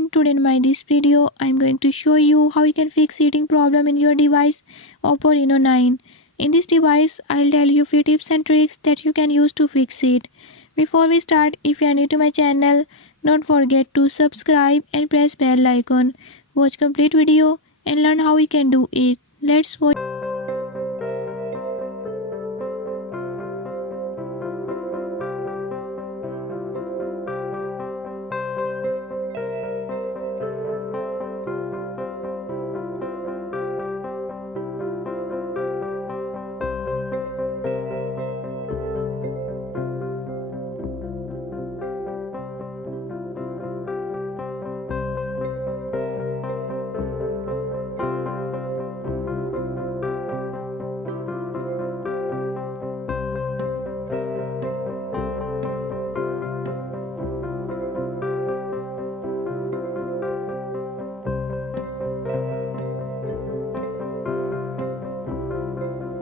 everyone, today in this video I am going to show you how you can fix heating problem in your device Oppo Reno 9. In this device I'll tell you few tips and tricks that you can use to fix it. Before we start, if you are new to my channel, don't forget to subscribe and press bell icon. Watch complete video and learn how we can do it. Let's watch.